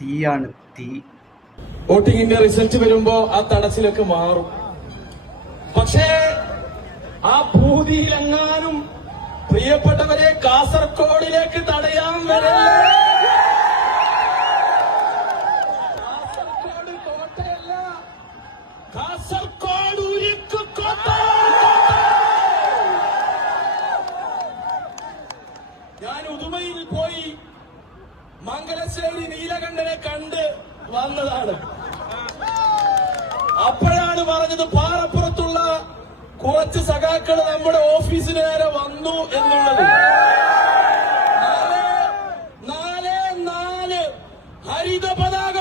തീയാണ് തീ. വോട്ടിങ്ങിന്റെ റിസൾട്ട് വരുമ്പോ ആ തടച്ചിലൊക്കെ മാറും. പക്ഷേ ആ ഭൂതിയിലെങ്ങാനും പ്രിയപ്പെട്ടവരെ കാസർഗോഡിലേക്ക് തടയാൻ വരല്ലേ. കാസർഗോഡ് കോട്ടയല്ല, കാസർഗോഡ് ഉരുക്ക് കോട്ടയാണ്. ഞാൻ ഉദുമയിൽ പോയി മംഗലശ്ശേരി നീലകണ്ഠനെ കണ്ട് വന്നതാണ്. അപ്പോഴാണ് പറഞ്ഞത് പാറപ്പുറത്തുള്ള കുറച്ച് സഖാക്കൾ നമ്മുടെ ഓഫീസിന് നേരെ വന്നു എന്നുള്ളത്. 4 ഹരിത പതാക